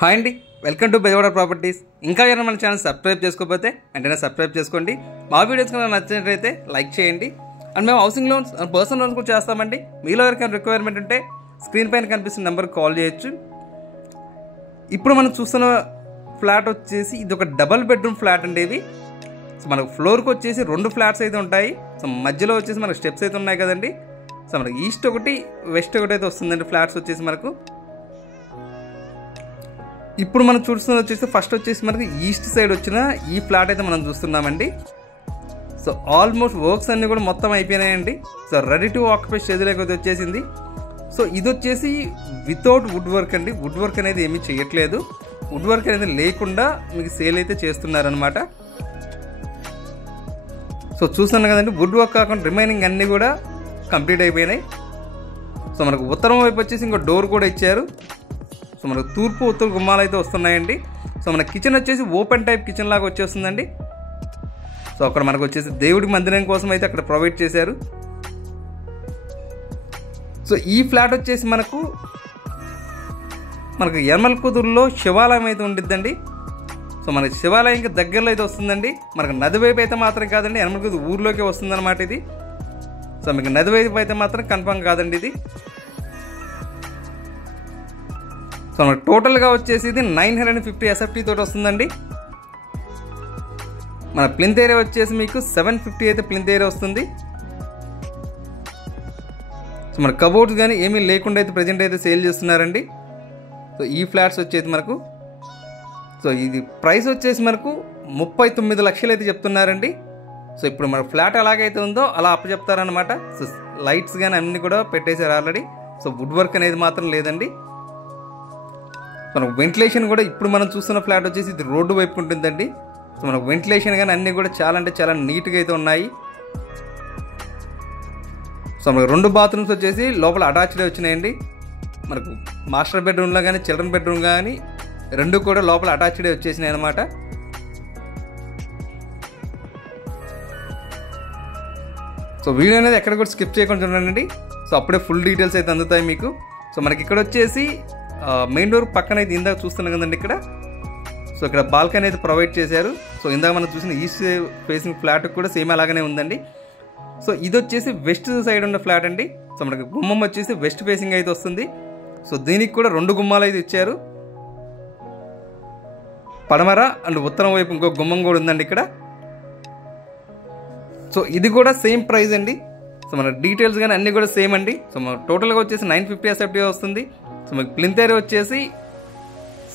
Hi అండి, welcome to Bezawada properties. ఇంకా ఎవరైనా మన ఛానల్ సబ్స్క్రైబ్ చేసుకోకపోతే వెంటనే సబ్స్క్రైబ్ చేసుకోండి. మా వీడియోస్ కనుక నచ్చినట్లయితే లైక్ చేయండి. అండ్ మేము housing loans and personal loans కూడా చేస్తామండి. మీలో ఎవరికైనా రిక్వైర్మెంట్ ఉంటే స్క్రీన్ పైన కనిపిస్తున్న నెంబర్కి కాల్ చేయొచ్చు. ఇప్పుడు మనం చూస్తున్న ఫ్లాట్ వచ్చేసి ఇది ఒక డబల్ బెడ్రూమ్ ఫ్లాట్ అండి. ఇది సో మనకు ఫ్లోర్కి వచ్చేసి 2 ఫ్లాట్స్ అయితే ఉంటాయి. సో మధ్యలో వచ్చేసి మనకు స్టెప్స్ అయితే ఉన్నాయి కదండి. సో మనకు ఈస్ట్ ఒకటి వెస్ట్ ఒకటి అయితే వస్తుందండి ఫ్లాట్స్ వచ్చేసి మనకు. ఇప్పుడు మనం చూస్తున్నది వచ్చేసి ఫస్ట్ వచ్చేసి మనకి ఈస్ట్ సైడ్ వచ్చిన ఈ ఫ్లాట్ అయితే మనం చూస్తున్నామండి. సో ఆల్మోస్ట్ వర్క్స్ అన్నీ కూడా మొత్తం అయిపోయినాయండి. సో రెడీ టు ఆక్యుపై స్టేజ్లోకి అయితే వచ్చేసింది. సో ఇది వచ్చేసి వితౌట్ వుడ్ వర్క్ అండి. వుడ్ వర్క్ అనేది ఏమీ చేయట్లేదు. వుడ్ వర్క్ అనేది లేకుండా మీకు సేల్ అయితే చేస్తున్నారనమాట. సో చూస్తున్నాం కదండి, వుడ్ వర్క్ కాకుండా రిమైనింగ్ అన్నీ కూడా కంప్లీట్ అయిపోయినాయి. సో మనకు ఉత్తరం వైపు వచ్చేసి ఇంకో డోర్ కూడా ఇచ్చారు. సో మనకు తూర్పు ఉత్తర గుమ్మాలు అయితే వస్తున్నాయండి. సో మన కిచెన్ వచ్చేసి ఓపెన్ టైప్ కిచెన్ లాగా వచ్చేస్తుందండి. సో అక్కడ మనకు వచ్చేసి దేవుడి మందిరం కోసం అయితే అక్కడ ప్రొవైడ్ చేశారు. సో ఈ ఫ్లాట్ వచ్చేసి మనకు యర్మల్ కుదురులో శివాలయం అయితే ఉండిద్దండి. సో మనకి శివాలయంకి దగ్గరలో అయితే వస్తుందండి. మనకు నది వైపు అయితే మాత్రం కాదండి, యర్మల్ కుదురు ఊర్లోకి వస్తుందన్నమాట ఇది. సో మీకు నది వైపు అయితే మాత్రం కన్ఫర్మ్ కాదండి ఇది. సో మనకు టోటల్గా వచ్చేసి ఇది 950 SFT తోటి వస్తుందండి. మన ప్లింత్ ఏరియా వచ్చేసి మీకు 750 అయితే ప్లింత్ ఏరియా వస్తుంది. సో మన కబోర్డ్స్ కానీ ఏమీ లేకుండా అయితే ప్రజెంట్ అయితే సేల్ చేస్తున్నారండి. సో ఈ ఫ్లాట్స్ వచ్చేసి మనకు సో ఇది ప్రైస్ వచ్చేసి మనకు 39 లక్షలు అయితే చెప్తున్నారండి. సో ఇప్పుడు మన ఫ్లాట్ ఎలాగైతే ఉందో అలా అప్పచెప్తారనమాట. సో లైట్స్ కానీ అన్నీ కూడా పెట్టేశారు ఆల్రెడీ. సో వుడ్ వర్క్ అనేది మాత్రం లేదండి. మనకు వెంటిలేషన్ కూడా ఇప్పుడు మనం చూస్తున్న ఫ్లాట్ వచ్చేసి ఇది రోడ్డు వైపు ఉంటుందండి. సో మనకు వెంటిలేషన్ కానీ అన్నీ కూడా చాలా అంటే చాలా నీట్గా అయితే ఉన్నాయి. సో మనకు 2 బాత్రూమ్స్ వచ్చేసి లోపల అటాచ్డ్ వచ్చినాయండి. మనకు మాస్టర్ బెడ్రూమ్లో కానీ చిల్డ్రన్ బెడ్రూమ్ కానీ 2 కూడా లోపల అటాచ్డ్ వచ్చేసినాయి అనమాట. సో వీడియో అనేది ఎక్కడ కూడా స్కిప్ చేయకుండా చూడండి. సో అప్పుడే ఫుల్ డీటెయిల్స్ అయితే అందుతాయి మీకు. సో మనకి ఇక్కడ వచ్చేసి మెయిన్ డోర్ పక్కన అయితే ఇందాక చూస్తున్నాం కదండి ఇక్కడ. సో ఇక్కడ బాల్కనీ అయితే ప్రొవైడ్ చేశారు. సో ఇందాక మనం చూసిన ఈస్ట్ ఫేసింగ్ ఫ్లాట్ కూడా సేమ్ అలాగనే ఉందండి. సో ఇది వచ్చేసి వెస్ట్ సైడ్ ఉన్న ఫ్లాట్ అండి. సో మనకి గుమ్మం వచ్చేసి వెస్ట్ ఫేసింగ్ అయితే వస్తుంది. సో దీనికి కూడా 2 గుమ్మాలు అయితే ఇచ్చారు. పడమర అండ్ ఉత్తరం వైపు ఇంకో గుమ్మం కూడా ఉందండి ఇక్కడ. సో ఇది కూడా సేమ్ ప్రైస్ అండి. సో మన డీటెయిల్స్ కానీ అన్నీ కూడా సేమ్ అండి. సో మన టోటల్గా వచ్చేసి 950 SFT వస్తుంది. సో మీకు ప్లింత్ ఏరియా వచ్చేసి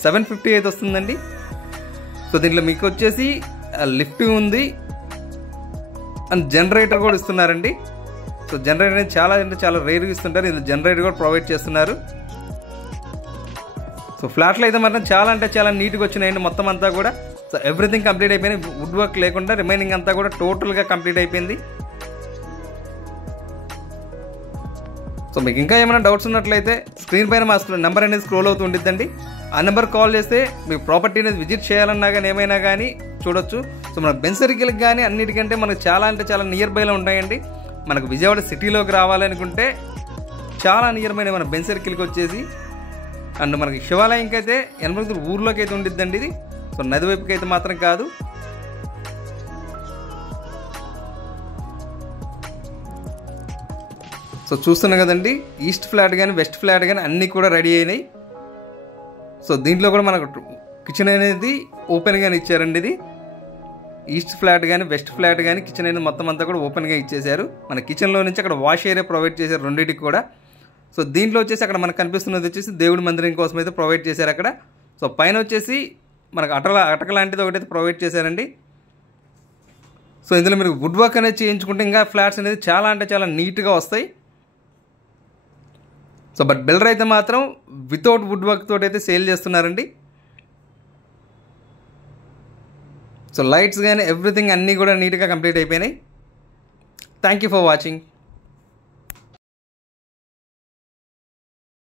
750 అయితే వస్తుందండి. సో దీంట్లో మీకు వచ్చేసి లిఫ్ట్ ఉంది అండ్ జనరేటర్ కూడా ఇస్తున్నారండి. సో జనరేటర్ అనేది చాలా అంటే చాలా రేర్గా ఇస్తుంటారు. ఇందులో జనరేటర్ కూడా ప్రొవైడ్ చేస్తున్నారు. సో ఫ్లాట్లో అయితే మాత్రం చాలా అంటే చాలా నీట్గా వచ్చినాయండి మొత్తం అంతా కూడా. సో ఎవ్రీథింగ్ కంప్లీట్ అయిపోయింది. వుడ్ వర్క్ లేకుండా రిమైనింగ్ అంతా కూడా టోటల్గా కంప్లీట్ అయిపోయింది. సో మీకు ఇంకా ఏమైనా డౌట్స్ ఉన్నట్లయితే స్క్రీన్ పైన మా నెంబర్ అనేది స్క్రోల్ అవుతూ ఉండిద్దండి. ఆ నెంబర్ కాల్ చేస్తే మీకు ప్రాపర్టీ అనేది విజిట్ చేయాలన్నా కానీ ఏమైనా కానీ చూడొచ్చు. సో మన బెంజ్ సర్కిల్కి కానీ అన్నిటికంటే మనకు చాలా అంటే చాలా నియర్ బైలో ఉంటాయండి. మనకు విజయవాడ సిటీలోకి రావాలనుకుంటే చాలా నియర్ బై మన బెంజ్ సర్కిల్కి వచ్చేసి. అండ్ మనకి శివాలయంకి అయితే యనమల ఊర్లోకి అయితే ఉండిద్దండి ఇది. సో నది వైపుకి అయితే మాత్రం కాదు. సో చూస్తున్నాం కదండి, ఈస్ట్ ఫ్లాట్ కానీ వెస్ట్ ఫ్లాట్ కానీ అన్నీ కూడా రెడీ అయినాయి. సో దీంట్లో కూడా మనకు కిచెన్ అనేది ఓపెన్గానే ఇచ్చారండి. ఇది ఈస్ట్ ఫ్లాట్ కానీ వెస్ట్ ఫ్లాట్ కానీ కిచెన్ అనేది మొత్తం అంతా కూడా ఓపెన్గా ఇచ్చేశారు. మన కిచెన్లో నుంచి అక్కడ వాష్ ఏరియా ప్రొవైడ్ చేశారు రెండింటికి కూడా. సో దీంట్లో వచ్చేసి అక్కడ మనకు కనిపిస్తున్నది వచ్చేసి దేవుడి మందిరం కోసం అయితే ప్రొవైడ్ చేశారు అక్కడ. సో పైన వచ్చేసి మనకు అటక లాంటిది ఒకటైతే ప్రొవైడ్ చేశారండి. సో ఇందులో మీరు వుడ్ వర్క్ అనేది చేయించుకుంటే ఇంకా ఫ్లాట్స్ అనేది చాలా అంటే చాలా నీట్గా వస్తాయి. సో బట్ బిల్డర్ అయితే మాత్రం వితౌట్ వుడ్ వర్క్ తోటి అయితే సేల్ చేస్తున్నారండి. సో లైట్స్ కానీ ఎవ్రీథింగ్ అన్నీ కూడా నీట్గా కంప్లీట్ అయిపోయినాయి. Thank you for watching.